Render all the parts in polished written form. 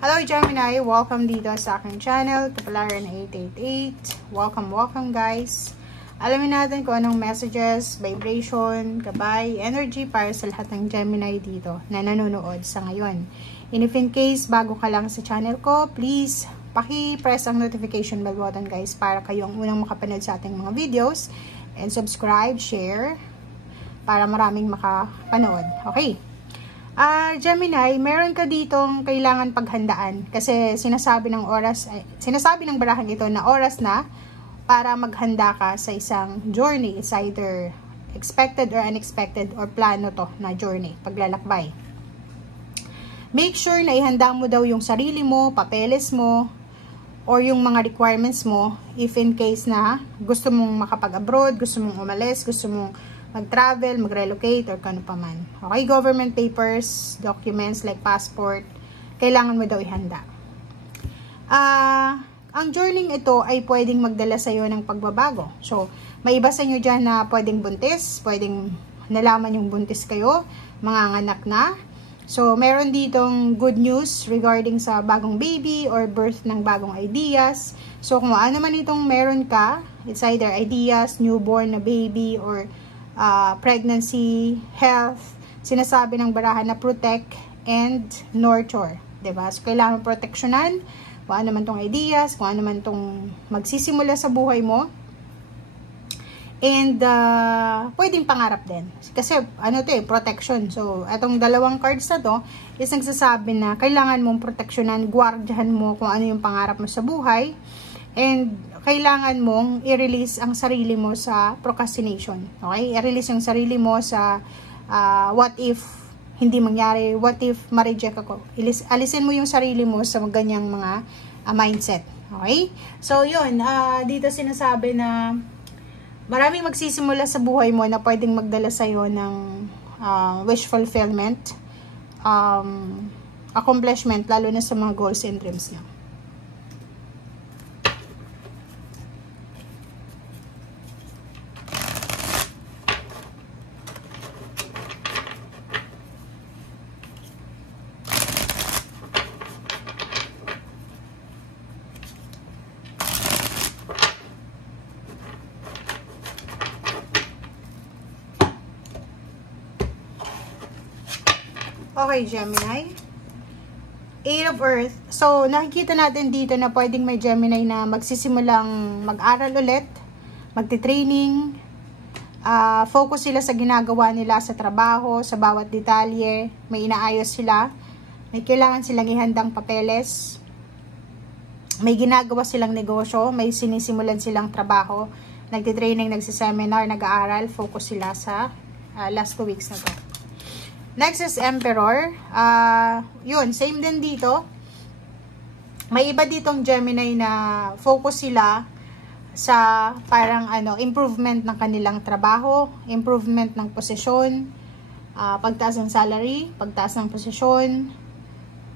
Hello Gemini! Welcome dito sa aking channel, Kapalaran 888. Welcome guys! Alamin natin kung anong messages, vibration, gabay, energy para sa lahat ng Gemini dito na nanonood sa ngayon. And if in case bago ka lang sa channel ko, please paki-press ang notification bell button guys para kayong unang makapanood sa ating mga videos. And subscribe, share para maraming makapanood. Okay? Gemini, meron ka ditong kailangan paghandaan kasi sinasabi ng barahang ito na oras na para maghanda ka sa isang journey. It's either expected or unexpected or plano to na journey, paglalakbay. Make sure na ihanda mo daw yung sarili mo, papeles mo, or yung mga requirements mo if in case na gusto mong makapag-abroad, gusto mong umalis, gusto mong mag-travel, mag-relocate, or kano pa man. Okay, government papers, documents like passport, kailangan mo daw ihanda. Ang journey ito ay pwedeng magdala sa'yo ng pagbabago. So, may iba sa inyo dyan na pwedeng buntis, pwedeng nalaman yung buntis kayo, manganganak na. So, meron ditong good news regarding sa bagong baby or birth ng bagong ideas. So, kung ano man itong meron ka, it's either ideas, newborn na baby, or pregnancy, health, sinasabi ng barahan na protect and nurture, diba? So, kailangan proteksyonan kung ano man tong ideas, kung ano man tong magsisimula sa buhay mo. And, pwedeng pangarap din. Kasi, ano to protection. So, itong dalawang cards na to is nagsasabi na kailangan mong proteksyonan, guardihan mo kung ano yung pangarap mo sa buhay. And, kailangan mong i-release ang sarili mo sa procrastination. Okay? I-release yung sarili mo sa what if hindi mangyari, what if ma-reject ako. Alisin mo yung sarili mo sa ganyang mga mindset. Okay? So, yun. Dito sinasabi na maraming magsisimula sa buhay mo na pwedeng magdala sa'yo ng wish fulfillment, accomplishment, lalo na sa mga goals and dreams niyo. Okay, Gemini. Eight of Earth. So, nakikita natin dito na pwedeng may Gemini na magsisimulang mag-aral ulit, magti-training, focus sila sa ginagawa nila sa trabaho, sa bawat detalye, may inaayos sila, may kailangan silang ihandang papeles, may ginagawa silang negosyo, may sinisimulan silang trabaho, nagti-training, nagsiseminar, nag-aaral, focus sila sa last 2 weeks na to. Next is Emperor. Yun, same din dito. May iba ditong Gemini na focus sila sa parang improvement ng kanilang trabaho, improvement ng posisyon, pagtaas ng salary, pagtaas ng posisyon,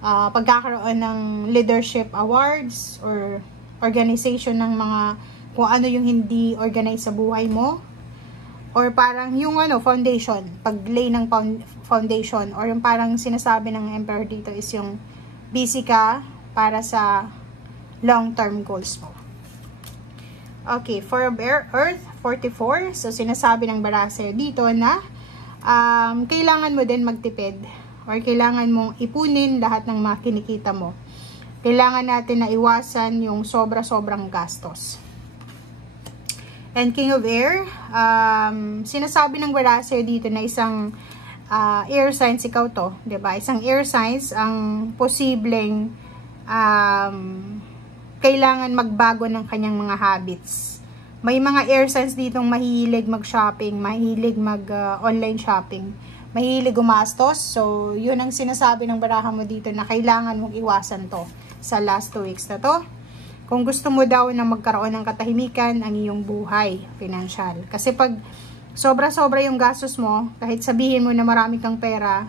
pagkakaroon ng leadership awards or organization ng mga kung ano yung hindi organize sa buhay mo. Or parang yung foundation, pag-lay ng foundation, or yung parang sinasabi ng Emperor dito is yung busy ka para sa long-term goals mo. Okay, for Earth 44, so sinasabi ng barase dito na kailangan mo din magtipid or kailangan mong ipunin lahat ng mga kinikita mo. Kailangan natin na iwasan yung sobra-sobrang gastos. And King of Air, sinasabi ng barase dito na isang air signs ikaw to, 'di ba? Isang air signs ang posibleng kailangan magbago ng kanyang mga habits. May mga air signs ditong mahilig mag-shopping, mahilig mag-online shopping, mahilig gumastos. So, 'yun ang sinasabi ng baraha mo dito na kailangan mong iwasan to sa last 2 weeks na to. Kung gusto mo daw na magkaroon ng katahimikan ang iyong buhay, financial. Kasi pag sobra-sobra yung gastos mo, kahit sabihin mo na marami kang pera,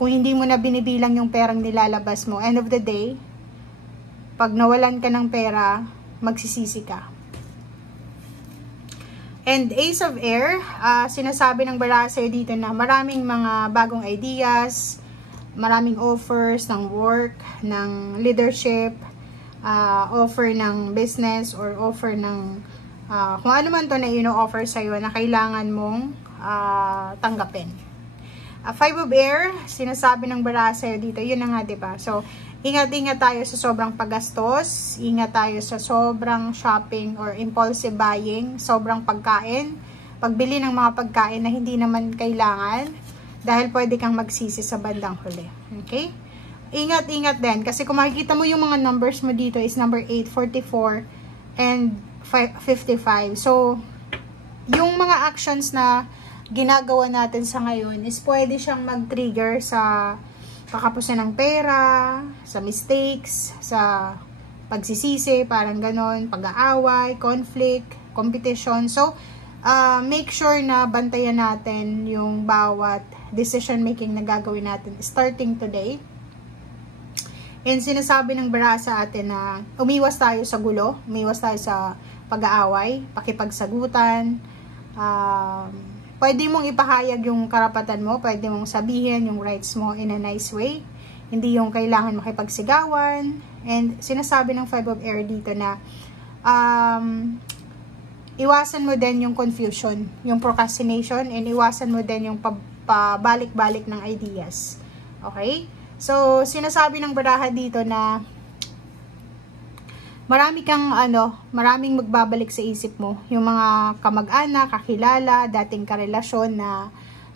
kung hindi mo na binibilang yung perang nilalabas mo, end of the day, pag nawalan ka ng pera, magsisisi ka. And Ace of Air, sinasabi ng barase dito na maraming mga bagong ideas, maraming offers ng work, ng leadership, offer ng business, or offer ng kung ano man to na ino-offer sa'yo na kailangan mong tanggapin. Five of Air, sinasabi ng bara sa'yo dito, yun na nga, diba? So, ingat-ingat tayo sa sobrang paggastos, ingat tayo sa sobrang shopping or impulsive buying, sobrang pagkain, pagbili ng mga pagkain na hindi naman kailangan, dahil pwede kang magsisi sa bandang huli. Okay? Ingat-ingat din, kasi kung makikita mo yung mga numbers mo dito is number 8, 44, and 55. So, yung mga actions na ginagawa natin sa ngayon is pwede siyang mag-trigger sa kakapusan ng pera, sa mistakes, sa pagsisisi, parang ganon, pag-aaway, conflict, competition. So, make sure na bantayan natin yung bawat decision making na gagawin natin starting today. And sinasabi ng bara sa atin na umiwas tayo sa gulo, umiwas tayo sa pag-aaway, pakipagsagutan, pwede mong ipahayag yung karapatan mo, pwede mong sabihin yung rights mo in a nice way, hindi yung kailangan makipagsigawan. And sinasabi ng Five of Air dito na iwasan mo din yung confusion, yung procrastination, and iwasan mo din yung pabalik-balik ng ideas. Okay? So, sinasabi ng baraha dito na maraming magbabalik sa isip mo. Yung mga kamag-anak, kakilala, dating karelasyon na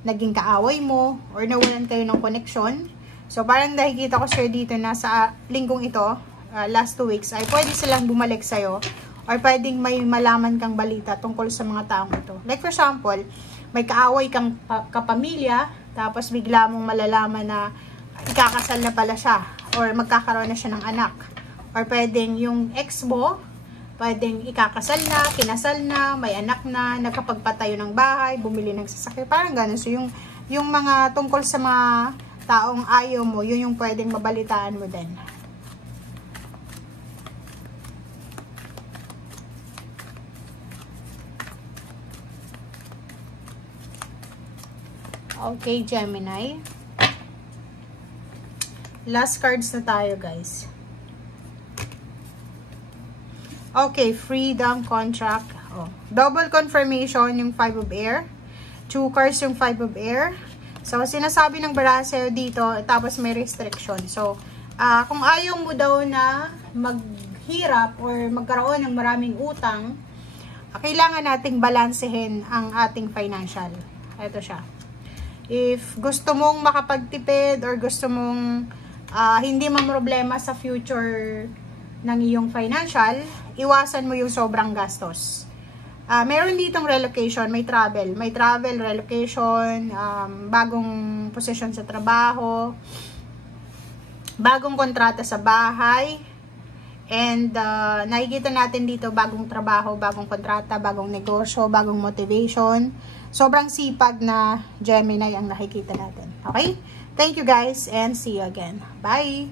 naging kaaway mo, or nawalan kayo ng koneksyon. So, parang nakikita ko sir dito na sa linggong ito, last 2 weeks, ay pwede silang bumalik sa'yo, or pwedeng may malaman kang balita tungkol sa mga taong ito. Like for example, may kaaway kang kapamilya, tapos bigla mong malalaman na ikakasal na pala siya, or magkakaroon na siya ng anak. Or pwedeng yung ex mo, pwedeng ikakasal na, kinasal na, may anak na, nagkapagpatayo ng bahay, bumili ng sasakyan, parang gano'n. So, yung mga tungkol sa mga taong ayaw mo, yun yung pwedeng mabalitaan mo din. Okay, Gemini. Last cards na tayo, guys. Okay, freedom, contract. Oh, double confirmation yung Five of Air. 2 cards yung Five of Air. So, sinasabi ng bara sa'yo dito, tapos may restriction. So, kung ayaw mo daw na maghirap or magkaroon ng maraming utang, kailangan nating balansehin ang ating financial. Ito siya. If gusto mong makapagtipid or gusto mong hindi problema sa future ng iyong financial, iwasan mo yung sobrang gastos. Meron ditong relocation, may travel, relocation, bagong posisyon sa trabaho, bagong kontrata sa bahay, and nakikita natin dito bagong trabaho, bagong kontrata, bagong negosyo, bagong motivation. Sobrang sipag na Gemini ang nakikita natin. Okay? Thank you guys and see you again. Bye!